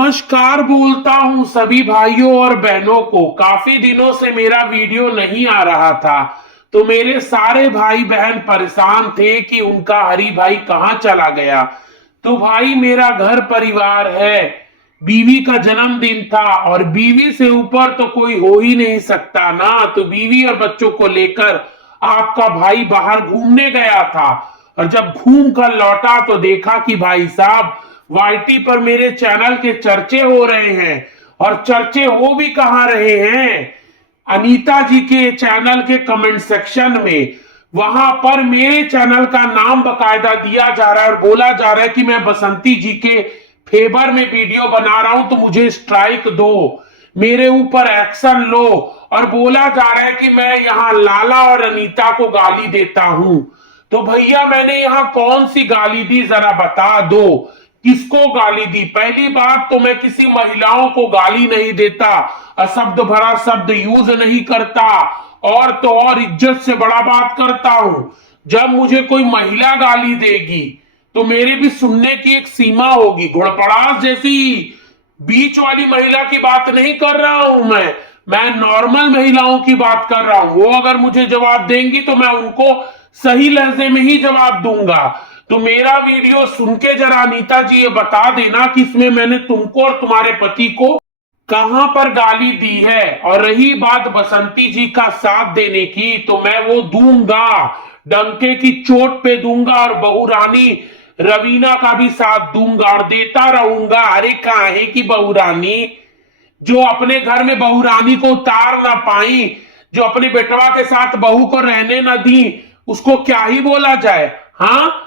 नमस्कार बोलता हूं सभी भाइयों और बहनों को। काफी दिनों से मेरा वीडियो नहीं आ रहा था, तो मेरे सारे भाई बहन परेशान थे कि उनका हरी भाई कहाँ चला गया। तो भाई मेरा घर परिवार है, बीवी का जन्मदिन था और बीवी से ऊपर तो कोई हो ही नहीं सकता ना। तो बीवी और बच्चों को लेकर आपका भाई बाहर घूमने गया था, और जब घूम कर लौटा तो देखा कि भाई साहब वाईटी पर मेरे चैनल के चर्चे हो रहे हैं। और चर्चे हो भी कहाँ रहे हैं, अनीता जी के चैनल के कमेंट सेक्शन में। वहां पर मेरे चैनल का नाम बकायदा दिया जा रहा है और बोला जा रहा है कि मैं बसंती जी के फेवर में वीडियो बना रहा हूं, तो मुझे स्ट्राइक दो, मेरे ऊपर एक्शन लो। और बोला जा रहा है कि मैं यहां लाला और अनीता को गाली देता हूं। तो भैया मैंने यहां कौन सी गाली दी, जरा बता दो, किसको गाली दी। पहली बात तो मैं किसी महिलाओं को गाली नहीं देता, अशब्द भरा शब्द यूज नहीं करता, और तो और इज्जत से बड़ा बात करता हूं। जब मुझे कोई महिला गाली देगी तो मेरे भी सुनने की एक सीमा होगी। घोड़पड़ास जैसी बीच वाली महिला की बात नहीं कर रहा हूं मैं नॉर्मल महिलाओं की बात कर रहा हूं। वो अगर मुझे जवाब देंगी तो मैं उनको सही लहजे में ही जवाब दूंगा। तो मेरा वीडियो सुन के जरा अनीता जी ये बता देना कि इसमें मैंने तुमको और तुम्हारे पति को कहां पर गाली दी है। और रही बात बसंती जी का साथ देने की, तो मैं वो दूंगा, डंके की चोट पे दूंगा, और बहू रानी रवीना का भी साथ दूंगा और देता रहूंगा। अरे काहे की बहू रानी, जो अपने घर में बहू रानी को उतार ना पाई, जो अपने बेटवा के साथ बहू को रहने ना दी, उसको क्या ही बोला जाए। हाँ,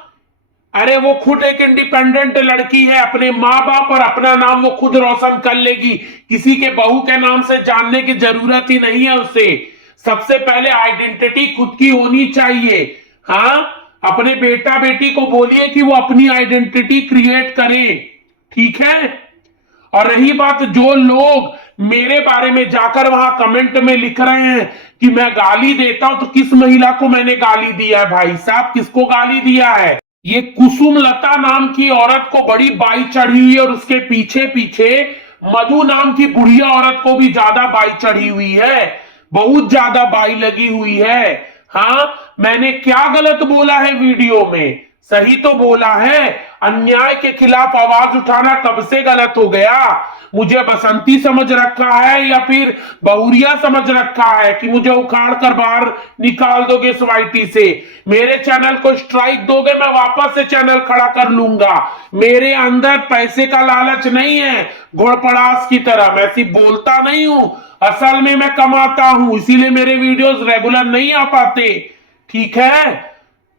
अरे वो खुद एक इंडिपेंडेंट लड़की है, अपने माँ बाप और अपना नाम वो खुद रोशन कर लेगी। किसी के बहू के नाम से जानने की जरूरत ही नहीं है उसे। सबसे पहले आइडेंटिटी खुद की होनी चाहिए। हाँ, अपने बेटा बेटी को बोलिए कि वो अपनी आइडेंटिटी क्रिएट करें, ठीक है। और रही बात जो लोग मेरे बारे में जाकर वहां कमेंट में लिख रहे हैं कि मैं गाली देता हूं, तो किस महिला को मैंने गाली दिया है भाई साहब, किसको गाली दिया है। ये कुसुम लता नाम की औरत को बड़ी बाई चढ़ी हुई है, और उसके पीछे पीछे मधु नाम की बुढ़िया औरत को भी ज्यादा बाई चढ़ी हुई है, बहुत ज्यादा बाई लगी हुई है। हाँ, मैंने क्या गलत बोला है वीडियो में, सही तो बोला है। अन्याय के खिलाफ आवाज उठाना कब से गलत हो गया। मुझे बसंती समझ रखा है या फिर बहुरिया समझ रखा है कि मुझे उखाड़ कर बाहर निकाल दोगे इस वाईटी से। मेरे चैनल को स्ट्राइक दोगे, मैं वापस से चैनल खड़ा कर लूंगा। मेरे अंदर पैसे का लालच नहीं है घोड़पड़ास की तरह, मैं सिर्फ बोलता नहीं हूं, असल में मैं कमाता हूं, इसीलिए मेरे वीडियोस रेगुलर नहीं आ पाते, ठीक है।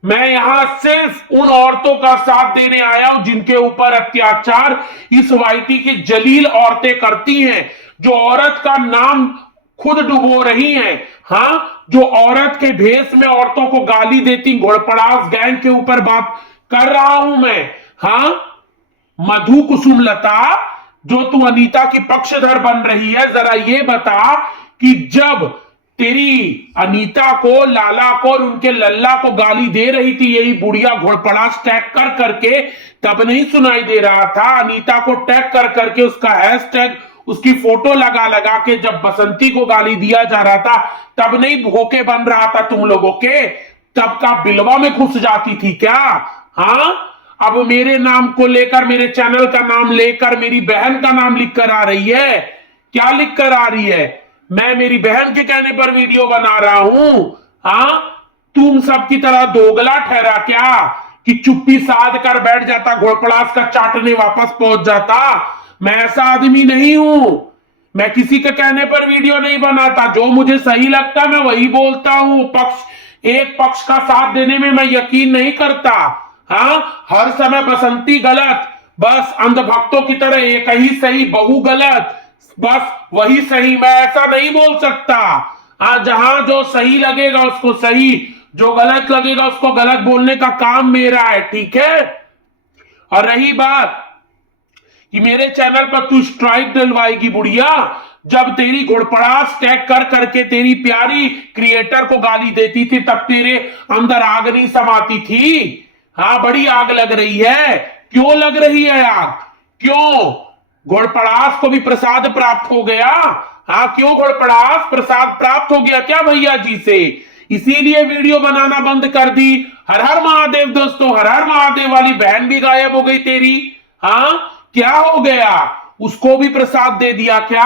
मैं यहां सिर्फ उन औरतों का साथ देने आया हूं जिनके ऊपर अत्याचार इस वाईटी की जलील औरतें करती हैं, जो औरत का नाम खुद डुबो रही हैं। हाँ, जो औरत के भेष में औरतों को गाली देती, घोड़पड़ास गैंग के ऊपर बात कर रहा हूं मैं। हाँ, मधु कुसुमलता, जो तू अनीता की पक्षधर बन रही है, जरा ये बता कि जब तेरी अनीता को, लाला को और उनके लल्ला को गाली दे रही थी यही बुढ़िया घोड़पड़ास टैग कर करके, तब नहीं सुनाई दे रहा था। अनीता को टैग कर करके उसका हैशटैग, उसकी फोटो लगा लगा के जब बसंती को गाली दिया जा रहा था, तब नहीं भोके बन रहा था तुम लोगों के, तब का बिलवा में घुस जाती थी क्या। हाँ, अब मेरे नाम को लेकर, मेरे चैनल का नाम लेकर मेरी बहन का नाम लिख कर आ रही है। क्या लिख कर आ रही है, मैं मेरी बहन के कहने पर वीडियो बना रहा हूं। हाँ, तुम सब की तरह दोगला ठहरा क्या कि चुप्पी साध कर बैठ जाता, घोड़पड़ास का चाटने वापस पहुंच जाता। मैं ऐसा आदमी नहीं हूं, मैं किसी के कहने पर वीडियो नहीं बनाता, जो मुझे सही लगता मैं वही बोलता हूं। एक पक्ष का साथ देने में मैं यकीन नहीं करता। हाँ, हर समय बसंती गलत, बस अंधभक्तों की तरह एक ही सही, बहू गलत, बस वही सही, मैं ऐसा नहीं बोल सकता। हाँ, जहां जो सही लगेगा उसको सही, जो गलत लगेगा उसको गलत बोलने का काम मेरा है, ठीक है। और रही बात कि मेरे चैनल पर तू स्ट्राइक डलवाएगी बुढ़िया, जब तेरी घोड़पड़ास टैग कर करके तेरी प्यारी क्रिएटर को गाली देती थी, तब तेरे अंदर आग नहीं समाती थी। हाँ, बड़ी आग लग रही है। क्यों लग रही है आग, क्यों? घोड़पड़ास को भी प्रसाद प्राप्त हो गया। हाँ, क्यों घोड़पड़ास, प्रसाद प्राप्त हो गया क्या भैया जी से, इसीलिए वीडियो बनाना बंद कर दी। हर हर महादेव दोस्तों, हर हर महादेव वाली बहन भी गायब हो गई तेरी। हाँ, क्या हो गया, उसको भी प्रसाद दे दिया क्या?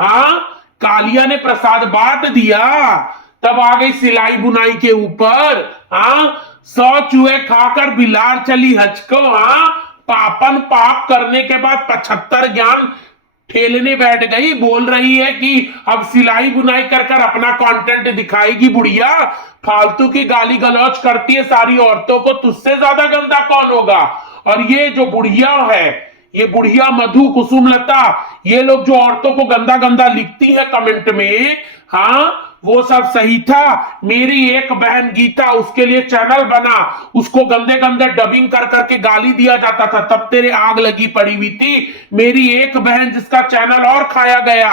हाँ, कालिया ने प्रसाद बांट दिया, तब आ गई सिलाई बुनाई के ऊपर। हाँ, 100 चूहे खाकर बिलार चली हज को। हाँ, पापन पाप करने के बाद 75 ज्ञान ठेलने बैठ गई, बोल रही है कि अब सिलाई बुनाई कर कर अपना कंटेंट दिखाएगी। बुढ़िया फालतू की गाली गलौज करती है सारी औरतों को, तुझसे ज्यादा गंदा कौन होगा। और ये जो बुढ़िया है, ये बुढ़िया मधु कुसुमलता, ये लोग जो औरतों को गंदा गंदा लिखती है कमेंट में, हाँ वो सब सही था। मेरी एक बहन गीता, उसके लिए चैनल बना, उसको गंदे गंदे डबिंग कर करके गाली दिया जाता था, तब तेरे आग लगी पड़ी हुई थी। मेरी एक बहन जिसका चैनल और खाया गया,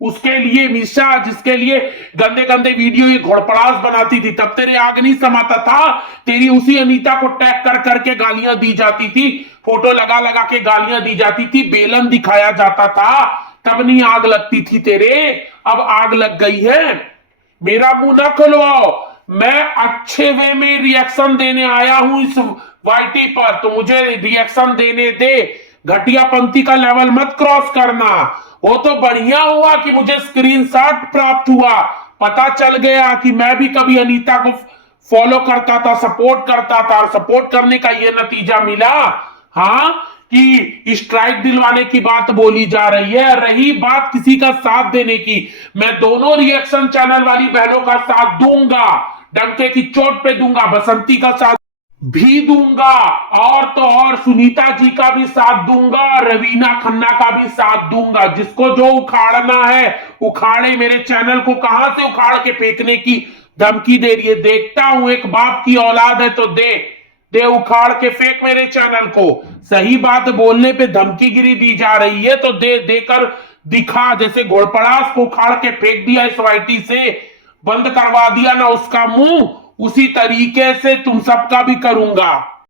उसके लिए मिशा, जिसके लिए गंदे गंदे वीडियो ये घोड़पड़ास बनाती थी, तब तेरे आग नहीं समाता था। तेरी उसी अनीता को टैग कर करके गालियां दी जाती थी, फोटो लगा लगा के गालियां दी जाती थी, बेलन दिखाया जाता था, तब नहीं आग लगती थी तेरे। अब आग लग गई है। मेरा मुंह ना खुलवाओ, मैं अच्छे वे में रिएक्शन देने आया हूं इस वाईटी पर, तो मुझे रिएक्शन देने दे। घटियापंथी का लेवल मत क्रॉस करना। वो तो बढ़िया हुआ कि मुझे स्क्रीनशॉट प्राप्त हुआ, पता चल गया कि मैं भी कभी अनीता को फॉलो करता था, सपोर्ट करता था, और सपोर्ट करने का ये नतीजा मिला। हाँ, कि स्ट्राइक दिलवाने की बात बोली जा रही है। रही बात किसी का साथ देने की, मैं दोनों रिएक्शन चैनल वाली बहनों का साथ दूंगा, डंके की चोट पे दूंगा, बसंती का साथ भी दूंगा, और तो और सुनीता जी का भी साथ दूंगा, रवीना खन्ना का भी साथ दूंगा। जिसको जो उखाड़ना है उखाड़े, मेरे चैनल को कहां से उखाड़ के फेंकने की धमकी दे रही है। देखता हूं, एक बाप की औलाद है तो दे दे, उखाड़ के फेंक मेरे चैनल को। सही बात बोलने पे धमकीगिरी दी जा रही है तो दे देकर दिखा। जैसे घोड़पड़ास को उखाड़ के फेंक दिया इस वाईटी से, बंद करवा दिया ना उसका मुंह, उसी तरीके से तुम सबका भी करूंगा।